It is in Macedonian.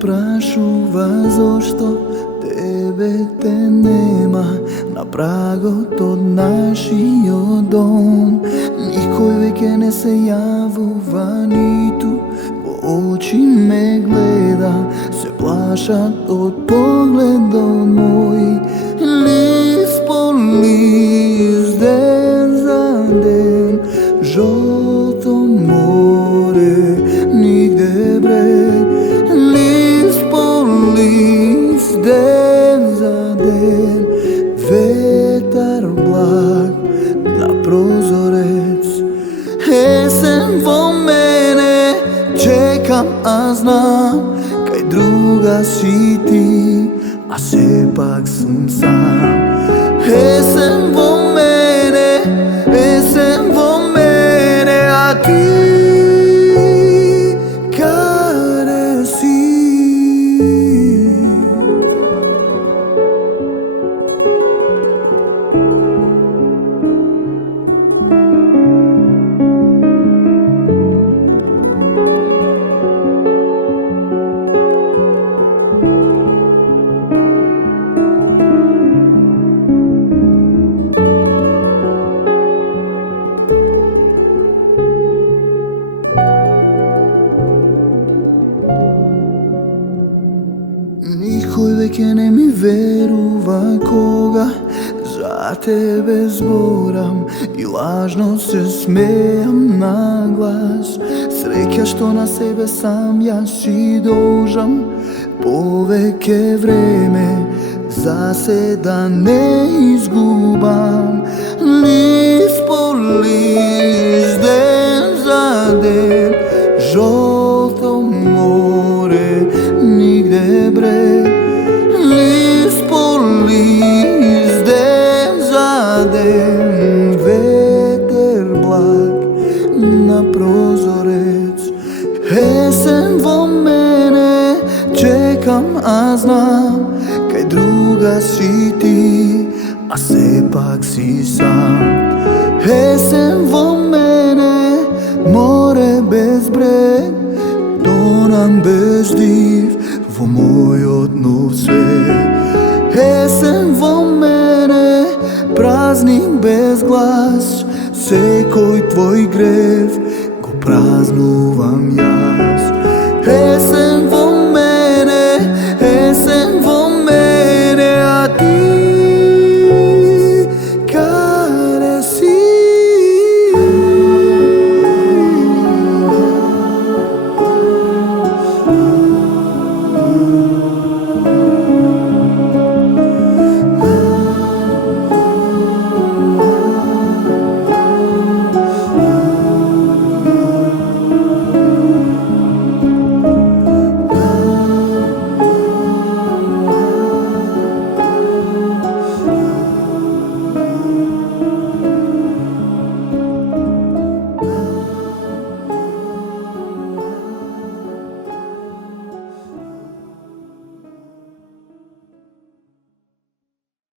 прашува зошто тебе те нема на прагот од нашиот дом. Никој веќе не се јавува, ниту по очи ме гледа, се плашат од погледот мој. Лист по лист, ден за ден, жолто море, нигде брег. Лист по лист, ден за ден, ветар благ на прозорец. Есен во мене чекам, а знам кај друга си ти, а сепак сум сам. Есен во мене, есен во мене, а ти каде си? Никој веќе не ми верува кога за тебе зборам и лажно се смеам на глас. Среќа што на себе сам јас си должам повеќе време за се да не изгубам. Лист по лист, ден за ден, жолто море, нигде брег. Лист по лист, ден за ден, ветер благ на прозорец. Есен во мене чекам, а знам кај друга си ти, а сепак си сам. Есен во мене, море без брег, тонам без див во мојот нов свет. Есен во мене, празник без глас, секој твој грев го празнувам јас. Есен во